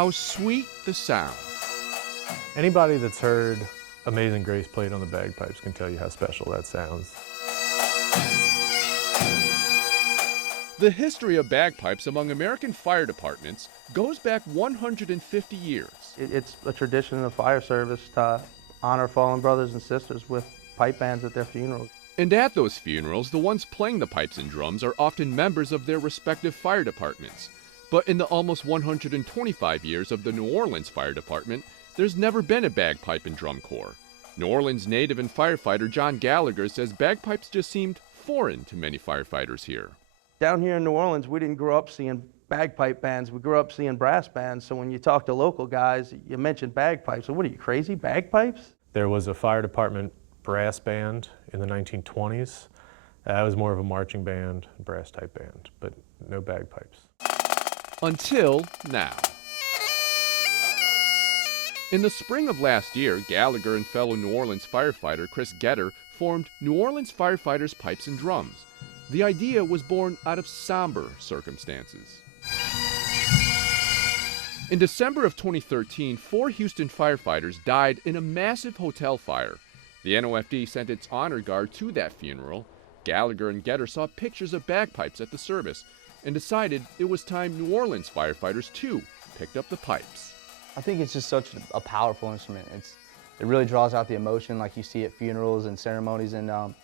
how sweet the sound. Anybody that's heard Amazing Grace played on the bagpipes can tell you how special that sounds. The history of bagpipes among American fire departments goes back 150 years. It's a tradition in the fire service to honor fallen brothers and sisters with pipe bands at their funerals. And at those funerals, the ones playing the pipes and drums are often members of their respective fire departments. But in the almost 125 years of the New Orleans Fire Department, there's never been a bagpipe and drum corps. New Orleans native and firefighter John Gallagher says bagpipes just seemed foreign to many firefighters here. Down here in New Orleans, we didn't grow up seeing bagpipe bands. We grew up seeing brass bands. So when you talk to local guys, you mention bagpipes. So what are you, crazy? Bagpipes? There was a fire department brass band in the 1920s. That was more of a marching band, brass type band, but no bagpipes. Until now. In the spring of last year, Gallagher and fellow New Orleans firefighter Chris Getter formed New Orleans Firefighters Pipes and Drums. The idea was born out of somber circumstances. In December of 2013, 4 Houston firefighters died in a massive hotel fire. The NOFD sent its honor guard to that funeral. Gallagher and Getter saw pictures of bagpipes at the service and decided it was time New Orleans firefighters too picked up the pipes. I think it's just such a powerful instrument. It really draws out the emotion like you see at funerals and ceremonies. And I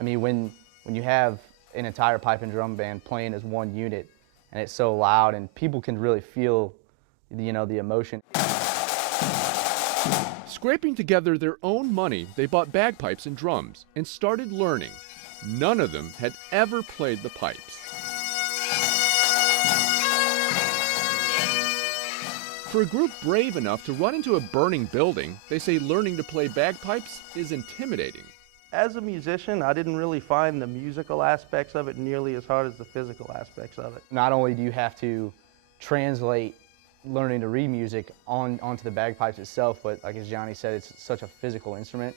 mean, when you have an entire pipe and drum band playing as one unit and it's so loud and people can really feel, you know, the emotion. Scraping together their own money, they bought bagpipes and drums and started learning. None of them had ever played the pipes. For a group brave enough to run into a burning building, they say learning to play bagpipes is intimidating. As a musician, I didn't really find the musical aspects of it nearly as hard as the physical aspects of it. Not only do you have to translate learning to read music onto the bagpipes itself, but like as Johnny said, it's such a physical instrument.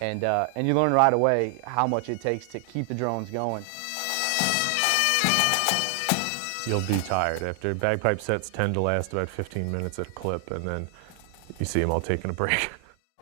And you learn right away how much it takes to keep the drones going. You'll be tired. After bagpipe sets tend to last about 15 minutes at a clip, and then you see them all taking a break.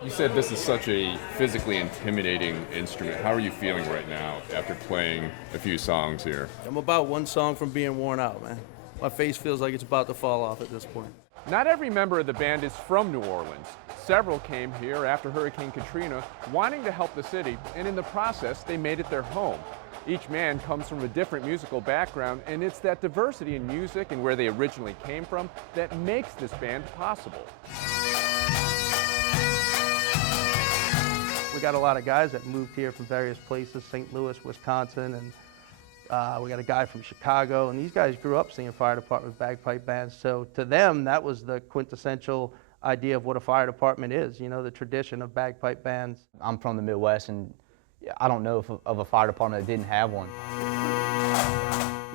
You said this is such a physically intimidating instrument. How are you feeling right now after playing a few songs here? I'm about one song from being worn out, man. My face feels like it's about to fall off at this point. Not every member of the band is from New Orleans. Several came here after Hurricane Katrina, wanting to help the city, and in the process, they made it their home. Each man comes from a different musical background, and it's that diversity in music and where they originally came from that makes this band possible. We got a lot of guys that moved here from various places, St. Louis, Wisconsin, and we got a guy from Chicago, and these guys grew up seeing fire department bagpipe bands. So to them, that was the quintessential idea of what a fire department is, you know, the tradition of bagpipe bands. I'm from the Midwest, and I don't know of a fire department that didn't have one.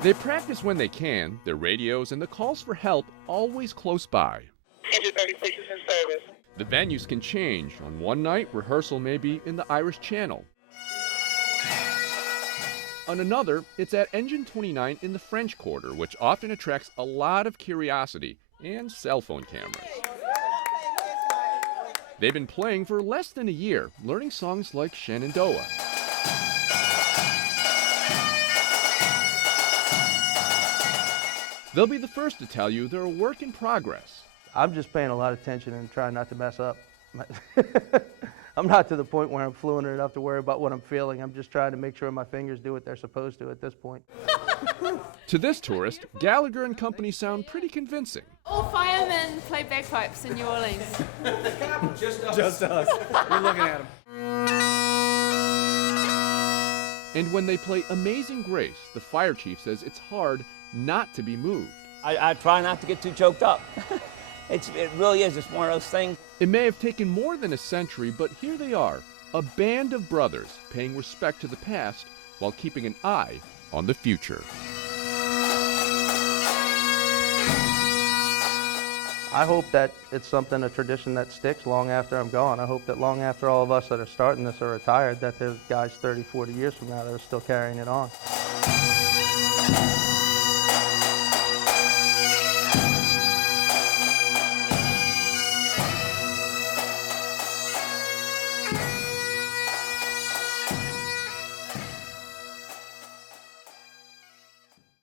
They practice when they can, their radios and the calls for help always close by. Engine 36 is in service. The venues can change. On one night, rehearsal may be in the Irish Channel. On another, it's at Engine 29 in the French Quarter, which often attracts a lot of curiosity and cell phone cameras. They've been playing for less than a year, learning songs like Shenandoah. They'll be the first to tell you they're a work in progress. I'm just paying a lot of attention and trying not to mess up. I'm not to the point where I'm fluent enough to worry about what I'm feeling. I'm just trying to make sure my fingers do what they're supposed to at this point. To this tourist, Gallagher and company sound pretty convincing. All firemen play bagpipes in New Orleans. Just us. We're looking at them. And when they play Amazing Grace, the fire chief says it's hard not to be moved. I try not to get too choked up. It really is just one of those things. It may have taken more than a century, but here they are, a band of brothers paying respect to the past while keeping an eye on the future. I hope that it's something, a tradition that sticks long after I'm gone. I hope that long after all of us that are starting this are retired, that there's guys 30, 40 years from now that are still carrying it on.